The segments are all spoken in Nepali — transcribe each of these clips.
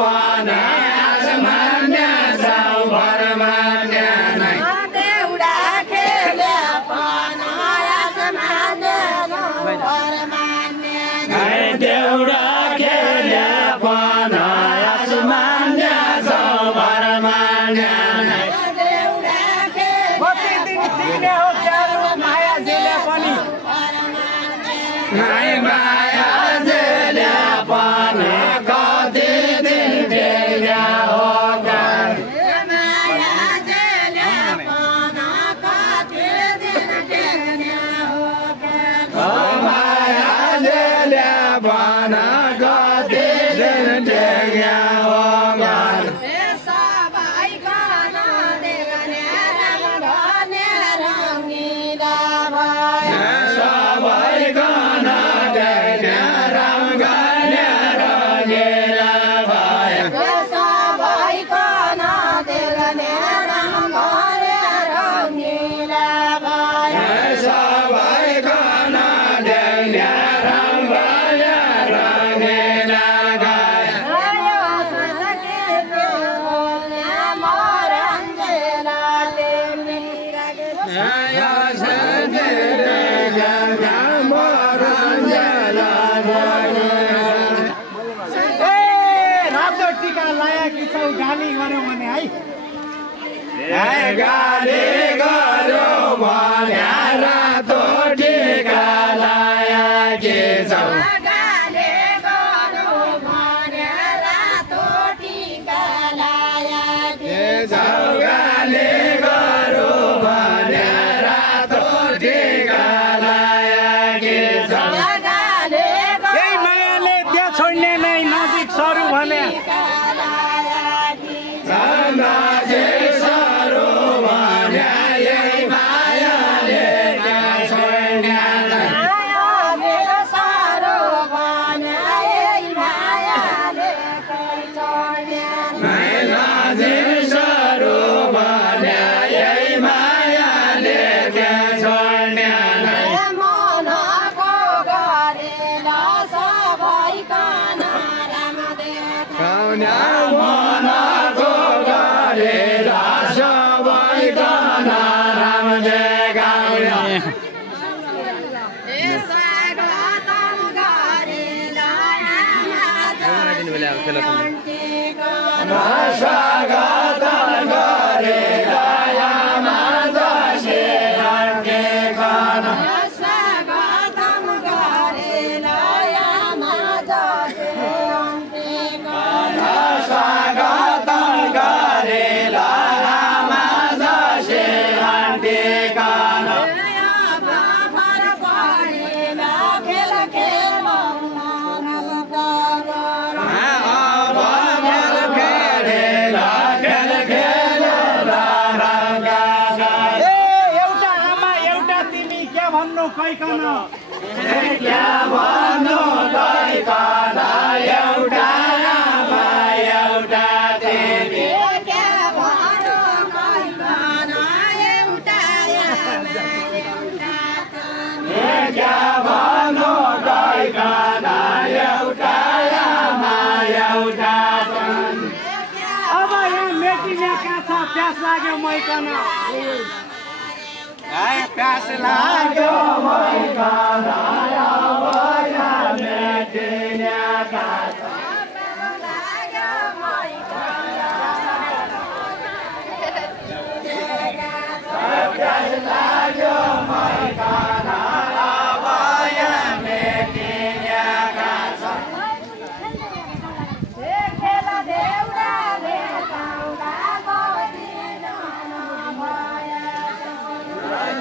पाना आसमान्य सौभरमान्य नै देउडा खेले पाना आसमान्य सौभरमान्य नै देउडा खेले पाना आसमान्य सौभरमान्य नै देउडा खेले कति दिन दिने हो क्यारो माया जेले पनि नै माया जेले पनि कति दिन जेले हो माया जेले पाना कति दिन जेले हो माया जेले पनि कति दिन जेले हो सबैकन देख्ने रङ्गने रङ्गिला भयो सबैकन देख्ने रङ्गने रङ्गिला भयो सबैकन देख्ने रङ्गने रङ्गिला भयो सबैकन देख्ने रङ्गने रङ्गिला गयो यो सन्देले गङ्गा मरञ्जला ए रातो टिका लाएकी छौ गाली गर्यो भने है गाली गर्यो भने रातो टिका लाएकी छौ गाले गरो भने रातो टिका लाएकी गाली गर्यो भने रातो टिका लाएकी छौ गाले यही मायाले त्यहाँ छोड्ने नै नजिक सरू भने नाचे सरो भने यही मायाले त्यहाँ छोड्ने मेरो सारो भने मायाले चढ्ने नाचे सरो भने यही मायाले त्यहाँ छोड्ने मनको गरेर सबैकन राम मनको गरेर सबैकन राम देखाउने स्वागतम गरेर स्वागतम गरेर यामा दशे अन्केकन स्वागतम गरेर स्वागतम गरेर यामा दशे अन्केकन फर परेर खेल खेलौँ अब खेल खेलेर खेल खेलेर रङ्गा ए एउटा आमा एउटा तिमी क्या भन्नु कैकन क्या भन्नु गइकन एउटा आमा एउटा तिमी क्या भन्नु गइकन एउटा आमा एउटा तिमी अब यहाँ मेटिने काछ प्यास लाग्यो मैकन प्यास लाग्यो मैकन अब यहाँ मेटिने काछ प्यास लाग्यो मैकन अब यहाँ मेटिने काछ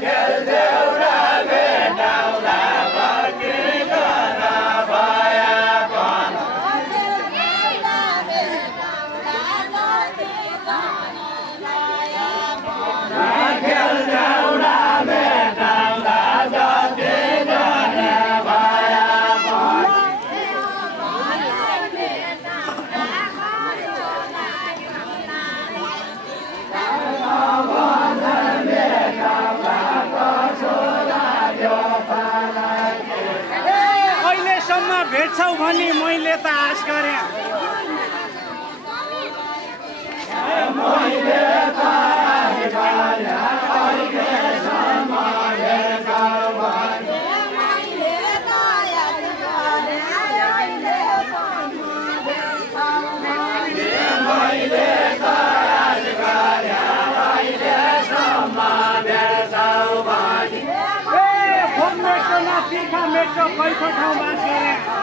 खेल देउडा भेटाउला बर्किकन भएकन खेल देउडा भेटाउला जतिकन भएकन अहिलेसम्म भेट्छौ भनी मैले त आश गरेँ भेटो कैठो ठाउँ बास गरे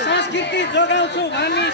संस्कृति जोगाउँछु भनी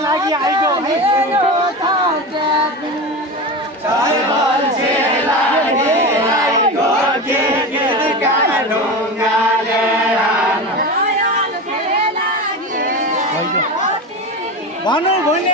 लागि आइगयो भनौँ भने